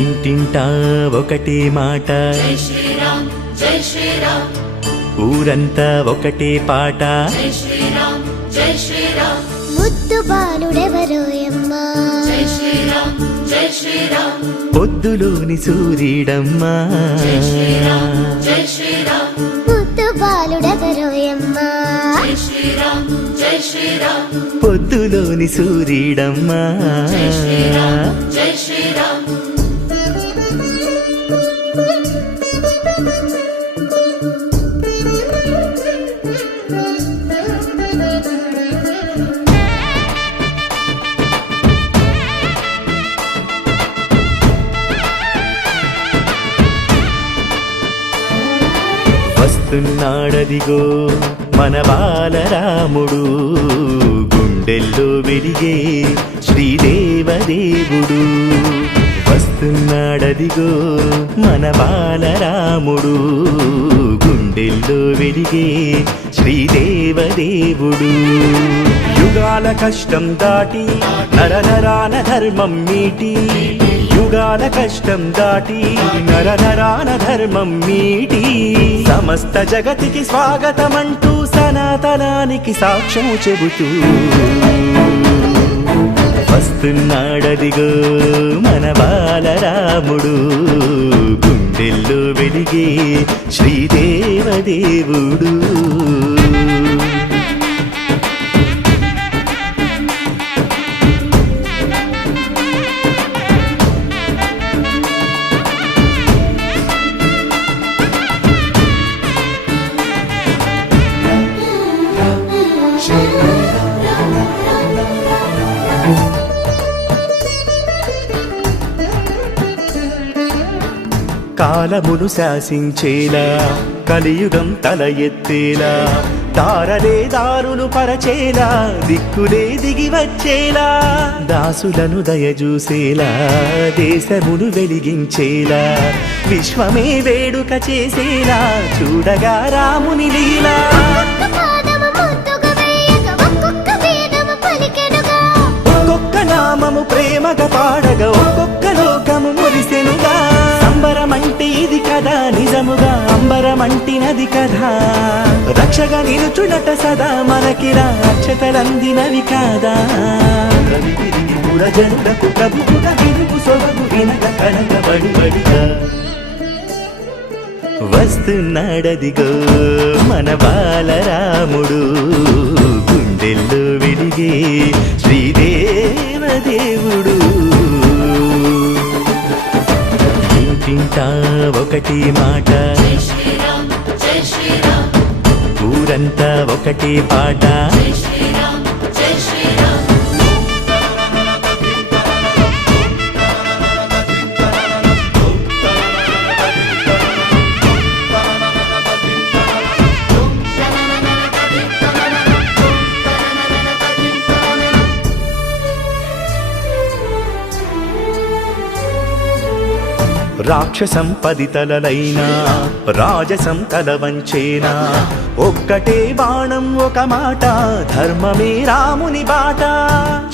ఇంటింటా ఒకటే మాట జై శ్రీరామ్ జై శ్రీరామ్, ఊరంతా ఒకటే పాట జై శ్రీరామ్ జై శ్రీరామ్, ముద్దు బాలుడెవరోయమ్మా జై శ్రీరామ్ జై శ్రీరామ్, పొద్దులోని సూర్యుడమ్మా జై శ్రీరామ్ జై శ్రీరామ్, ముద్దు బాలుడెవరోయమ్మా జై శ్రీరామ్ జై శ్రీరామ్, పొద్దులోని సూర్యుడమ్మా జై శ్రీరామ్ జై శ్రీరామ్. వస్తున్నాడదిగో మన బాలరాముడు, గుండెల్లో వెలిగే శ్రీదేవదేవుడు. వస్తున్నాడదిగో మన బాలరాముడు, గుండెల్లో వెలిగే శ్రీదేవదేవుడు. యుగాల కష్టం దాటి నరనరాన ధర్మం మీటి, యుగాల కష్టం దాటి నరనరాన ధర్మం మీటి, సమస్త జగతికి స్వాగతమంటూ సనాతనానికి సాక్ష్యం చెబుతూ వస్తున్నాడదిగో మన బాలరాముడు, గుండెల్లో వెలిగే శ్రీదేవదేవుడు. కాలమును శాసించేలా కలియుగం తల ఎత్తేలా, దారలే దారులు పరచేలా దిక్కులే దిగి వచ్చేలా, దాసులను దయజూసేలా దేశమును వెలిగించేలా, విశ్వమే వేడుక చేసేలా చూడగా రాముని లీలా. ఒక్కొక్క నామము ప్రేమగా పాడగా ఒక్కొక్క లోకము మురిసెనుగా, సంబరమంటే ఇది కదా నిజముగా అంబరమంటినది కదా, రక్షగా నిలుచునట సదా మనకిరా అక్షతలందినవి కాదా. జనులకు ప్రభువుగా విరుపు సొబగు వినక కనకబడిగా వస్తున్నాడదిగో మన బాలరాముడు, గుండెల్లో వెలిగే శ్రీదేవదేవుడు. ఇంటింటా ఒకటి మాట జై శ్రీరామ్ జై శ్రీరామ్, ఊరంతా ఒకటే పాట జై శ్రీరామ్ జై శ్రీరామ్. రాక్షసం పదితలలైనా రాజసం తల వంచేనా, ఒక్కటే బాణం ఒక మాట ధర్మమే రాముని బాట.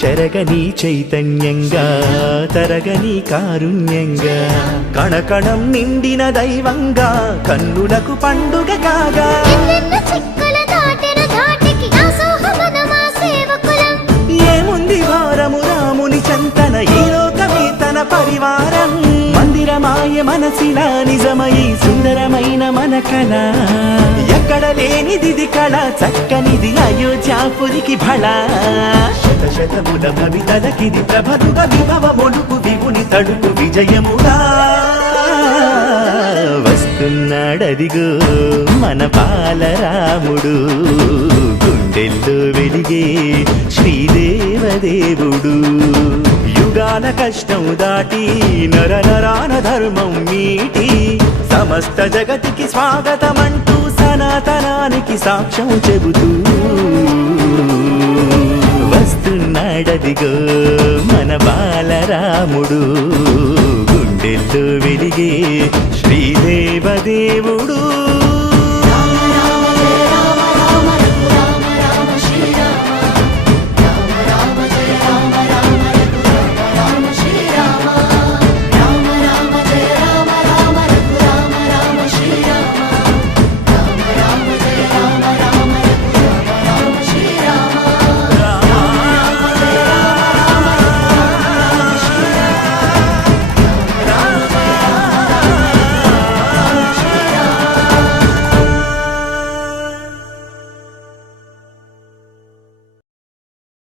చెరగని చైతన్యంగా తరగని కారుణ్యంగా, కణకణం నిండిన దైవంగా కన్నులకు పండుగ కాగా, ఏముంది భారము రాముని చంతన ఈ లోకమే తన పరివారం. మందిరమాయ మనసిలా నిజమై సుందరమైన మన కళ, ఎక్కడ లేనిది కళ చక్కనిది అయోధ్యాపురికి భళ. శతశతముల భవితలకిది ప్రభలుగా విభవ మొడుకు విభుని తడుపు విజయముగా. వస్తున్నాడదిగో మన బాలరాముడు, గుండెల్లో వెలిగే శ్రీదేవదేవుడు. యుగాల కష్టం దాటి నరనరాన ధర్మం మీటి, సమస్త జగతికి స్వాగతమంటూ సనాతనానికి సాక్ష్యం చెబుతూ వస్తున్నాడదిగో మన బాలరాముడు, గుండెల్లో వెలిగే